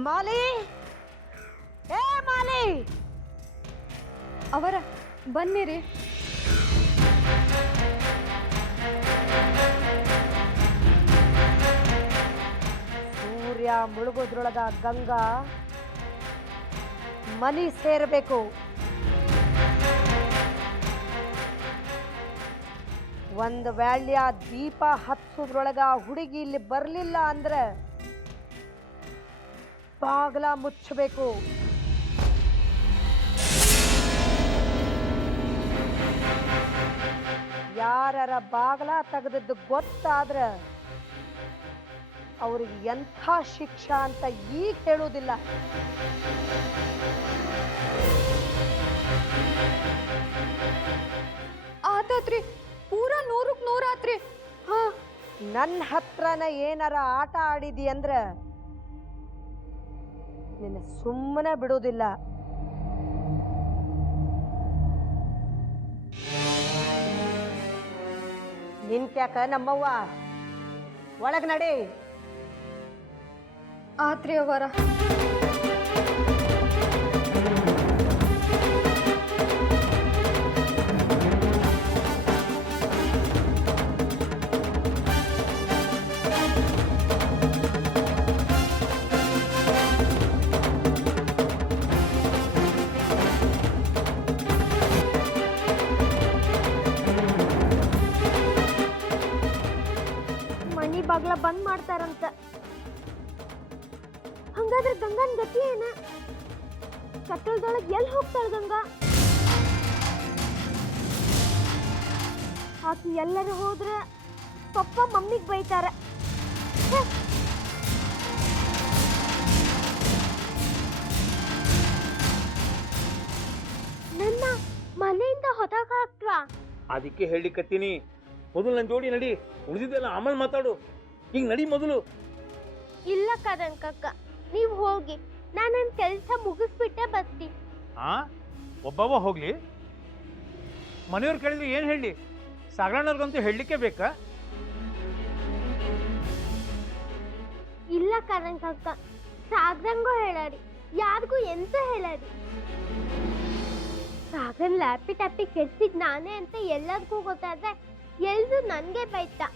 ಮಾಲಿ, ಏ ಮಾಲಿ, ಅವರ ಬನ್ನಿರಿ. ಸೂರ್ಯ ಮುಳುಗೋದ್ರೊಳಗ ಗಂಗಾ ಮನಿ ಸೇರಬೇಕು. ಒಂದು ವ್ಯಾಳ್ಯ ದೀಪ ಹಚ್ಚೋದ್ರೊಳಗ ಹುಡುಗಿ ಇಲ್ಲಿ ಬರಲಿಲ್ಲ ಅಂದ್ರೆ ಬಾಗ್ಲ ಮುಚ್ಚಬೇಕು. ಯಾರ ಬಾಗ್ಲ ತೆಗೆದದ್ದು ಗೊತ್ತಾದ್ರ ಅವ್ರಿಗೆ ಎಂಥ ಶಿಕ್ಷಾ ಅಂತ ಈಗ ಹೇಳುವುದಿಲ್ಲ. ಆತಾತ್ರಿ, ಪೂರಾ 100ಕ್ಕೆ 100 ಆತ್ರಿ. ನನ್ನ ಹತ್ರನ ಏನಾರ ಆಟ ಆಡಿದಿ ಅಂದ್ರ ನಿನ್ನ ಸುಮ್ಮನೆ ಬಿಡುವುದಿಲ್ಲ. ನಿಂತ್ಯಾಕ ನಮ್ಮವ್ವ, ಒಳಗ್ ನಡಿ. ಆತ್ರಿ ಅವರ. ಮನಿ ಬಾಗ್ಲ ಬಂದ್ ಮಾಡ್ತಾರಂತ. ಹಂಗಾದ್ರೆ ಗಂಗನ್ ಗತಿ ಏನ? ಕಟ್ಟಲ್ದೊಳಗ್ ಎಲ್ಲಿ ಹೋಗ್ತಾಳ ಗಂಗಾ? ಆಕಿ ಎಲ್ಲರೂ ಹೋದ್ರ ಪಪ್ಪ ಮಮ್ಮಿಗ್ ಬೈತಾರ. ನನ್ನ ಮನೆಯಿಂದ ಹೊರಗ ಹಾಕ್ವಾ? ಅದಕ್ಕೆ ಹೇಳಿಕತ್ತೀನಿ, ಮೊದಲು ನನ್ನ ಜೋಡಿ ನಡಿ, ಉಳಿದಿದ್ದೆಲ್ಲ ಆಮೇಲೆ ಮಾತಾಡು. ಈಗ ನಡಿ ಮೊದಲು. ಇಲ್ಲ ಕಕ್ಕ, ನೀವು ಹೋಗಿ, ನಾನು ನನ್ನ ಕೆಲಸ ಮುಗಿಸ್ಬಿಟ್ಟೆ ಬರ್ತೀನಿ. ಒಬ್ಬವ ಹೋಗ್ಲಿ, ಮನೆಯವ್ರು ಕೇಳಿದ್ರೆ ಏನು ಹೇಳಿ? ಸಾಗರಣವ್ರಿಗಂತೂ ಹೇಳಲಿಕ್ಕೆ ಬೇಕಾ? ಇಲ್ಲ ಕಕ್ಕ, ಸಾಗ್ರಂಗೂ ಹೇಳಾರಿ, ಯಾರಿಗೂ ಎಂತ ಹೇಳಾರಿ. ಸಾಗರನ್ ಲ್ಯಾಪಿ ಟ್ಯಾಪಿ ಕೆಡ್ಸಿದ್ ನಾನೇ ಅಂತ ಎಲ್ಲರಿಗೂ ಗೊತ್ತಾದ್ರೆ ಎಲ್ರು ನನ್ಗೆ ಬೈತಾ.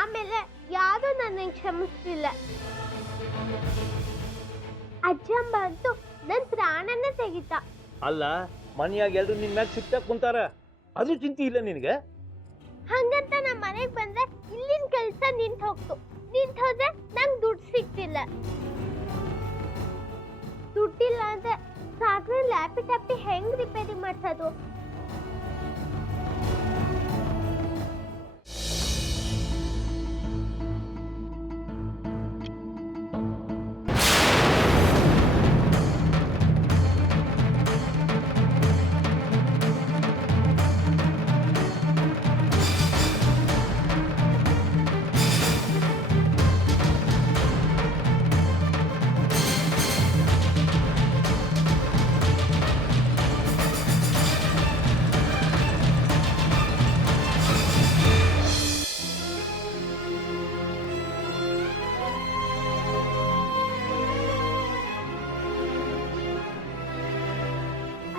ಆಮೇಲೆ ಯಾರು ನನ್ನ ಕ್ಷಮಿಸ್ತಿಲ್ಲ. ಅಜ್ಜಮ್ಮ ಅಂತೂ ನನ್ನ ಪ್ರಾಣನೇ ತೆಗಿತ. ಅಲ್ಲ, ಮನೆಯಾಗ ಎಲ್ರು ನಿನ್ ಮ್ಯಾಗ ಸಿಕ್ತಾ ಕುಂತಾರ, ಅದು ಚಿಂತೆ ಇಲ್ಲ ನಿನಗೆ? ಹಂಗಂತ ನಮ್ಮ ಮನೆಗೆ ಬಂದ್ರೆ ಇಲ್ಲಿನ ಕೆಲಸ ನಿಂತು ಹೋದ್ರೆ ನಂಗೆ ದುಡ್ಡು ಸಿಗ್ತಿಲ್ಲ. ದುಡ್ಡಿಲ್ಲ ಅಂದ್ರೆ ಸಾಗರ ಲ್ಯಾಪಿ ಟ್ಯಾಪಿ ಹೆಂಗ್ ರಿಪೇರಿ ಮಾಡ್ಸೋದು?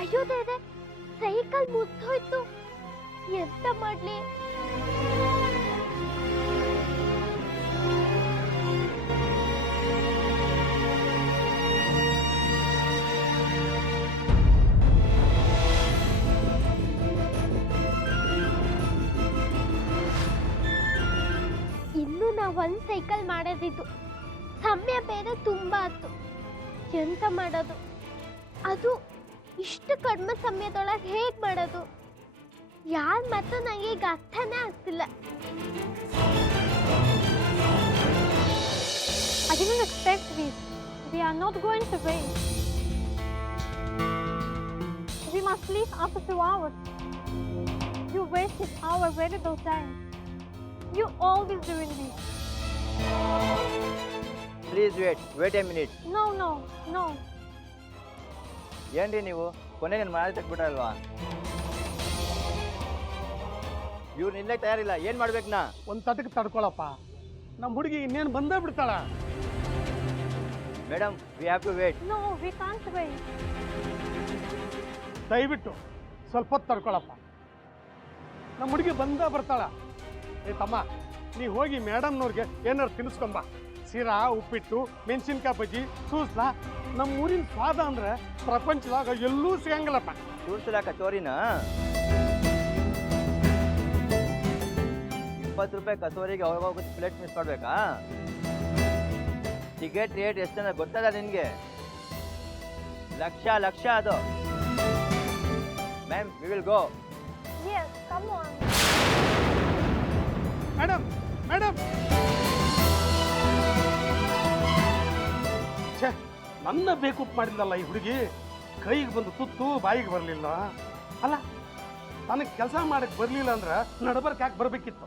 ಅಯ್ಯೋ ದೇವ್ರೆ, ಸೈಕಲ್ ಮುರಿದೋಯ್ತು, ಎಂತ ಮಾಡ್ಲಿ? ಇನ್ನು ನಾವು ಒಂದ್ ಸೈಕಲ್ ಮಾಡೋದಿತ್ತು, ಸಮಯ ಬೇರೆ ತುಂಬಾ ಆಯ್ತು. ಎಂತ ಮಾಡೋದು? ಅದು ಇಷ್ಟು ಕಡಿಮೆ ಸಮಯದೊಳಗೆ ಹೇಗೆ ಮಾಡೋದು? ಯಾರು ಮತ್ತು ನನಗೆ ಈಗ ಅರ್ಥನೇ ಆಗ್ತಿಲ್ಲ. I didn't expect this. We are not going to wait. We must leave after 2 hours. You wasted our valuable time. You always doing this. Please wait a minute. No. ಏನ್ರಿ ನೀವು ಕೊನೆಗೆ ನನ್ನ ಮನೆ ತಕ್ಬಿಟ್ರಲ್ವಾ? ಇವ್ರು ನಿಲ್ಲೇ ತಯಾರಿಲ್ಲ, ಏನ್ ಮಾಡ್ಬೇಕು ನಾ? ಒಂದು ತಟಕ್ಕೆ ತಡ್ಕೊಳಪ್ಪ, ನಮ್ಮ ಹುಡುಗಿ ಇನ್ನೇನು ಬಂದೇ ಬಿಡ್ತಾಳ. Madam we have to wait. No, we can't wait. ದಯವಿಟ್ಟು ಸ್ವಲ್ಪ ಹೊತ್ತು ತಡ್ಕೊಳಪ್ಪ. ನಮ್ಮ ಹುಡುಗಿ ಬರ್ತಾಳ. ಏ ತಮ್ಮ, ನೀ ಹೋಗಿ ಮೇಡಮ್ನವ್ರಿಗೆ ಏನಾರು ತಿನ್ನಿಸ್ಕೊಂಬ. ಸಿರಾ, ಉಪ್ಪಿಟ್ಟು, ಮೆಣಸಿನ್ಕಾಯಿ ಬಜ್ಜಿ, ಸೂಸ್ಲ. ನಮ್ಮ ಊರಿನ ಸ್ವಾದ ಅಂದ್ರೆ ಪ್ರಪಂಚದಾಗ ಎಲ್ಲೂ ಸಿಗಂಗಿಲ್ಲಪ್ಪ. ತೂರ್ಸಲ ಕಚೋರಿನ 20 ರೂಪಾಯಿ ಕಚೋರಿಗೆ ಅವಾಗ ಪ್ಲೇಟ್ ಮಿಸ್ ಮಾಡಬೇಕಾ? ಟಿಕೆಟ್ ರೇಟ್ ಎಷ್ಟಂತ ಗೊತ್ತದ ನಿನಗೆ? ಲಕ್ಷ ಅದು. Ma'am we will go. Yes, come on. Madam ಛೇ, ನನ್ನ ಬೇಕೂಪ್ ಮಾಡಿದ್ಲಲ್ಲ ಈ ಹುಡುಗಿ. ಕೈಗೆ ಬಂದು ತುತ್ತು ಬಾಯಿಗೆ ಬರಲಿಲ್ಲ. ಅಲ್ಲ, ನನಗೆ ಕೆಲಸ ಮಾಡಕ್ಕೆ ಬರಲಿಲ್ಲ ಅಂದ್ರೆ ನಡಬರ್ಕ್ ಯಾಕೆ ಬರಬೇಕಿತ್ತು?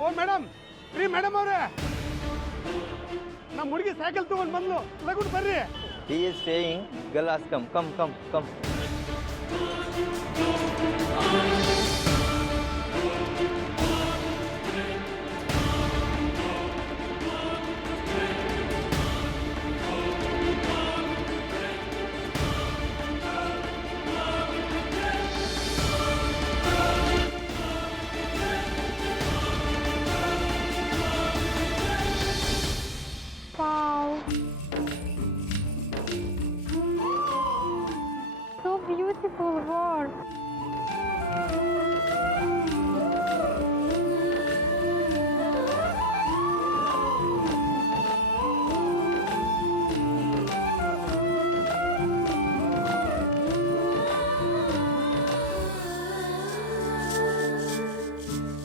ಓ ಮೇಡಮ್, ಮೇಡಮ್ ಅವರೇ, ನಮ್ಮ ಹುಡುಗಿ ಸೈಕಲ್ ತಗೊಂಡು ಬಂದ್ಲು. ಲಗುನ್ ಬರ್ರಿ. He is saying, girl has come. Wow. So beautiful world.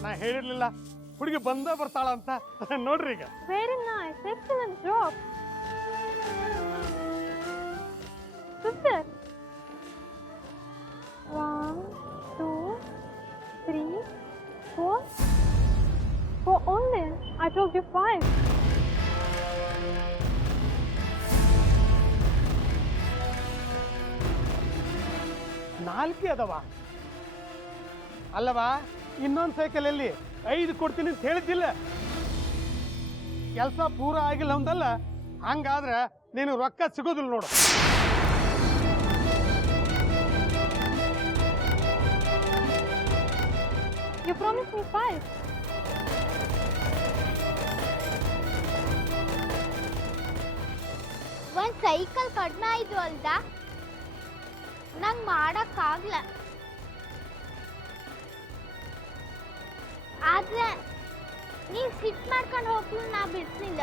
ನಾ ಹೇಳಿರ್ಲಿಲ್ಲ ಹುಡುಗಿ ಬರ್ತಾಳ ಅಂತ. ನೋಡ್ರಿ ಈಗ. Very nice. Excellent job. Sister. 1, 2, 3, 4. 4 only. I told you 5. ನಾಲ್ಕೇ ಅದಾವ ಅಲ್ಲವಾ? ಇನ್ನೊಂದು ಸೈಕಲಲ್ಲಿ 5 ಕೊಡ್ತೀನಿ ಅಂತ ಹೇಳಿದ್ದಿಲ್ಲ? ಕೆಲಸ ಪೂರ ಆಗಿಲ್ಲ ಒಂದಲ್ಲ, ಹಂಗಾದ್ರೆ ನೀನು ರೊಕ್ಕ ಸಿಗೋದಿಲ್ಲ ನೋಡು. You promised me 5. ಒಂದ್ ಸೈಕಲ್ ಕಡಿಮೆ ಆಯ್ತು ಅಲ್ದ, ನಂಗೆ ಮಾಡಕ್ಕಾಗ್ಲ. ಆದ್ರೆ ನೀವ್ ಸಿಟ್ ಮಾಡ್ಕೊಂಡು ಹೋಗ್ಲು ನಾ ಬಿಡ್ಸಿಲ್ಲ.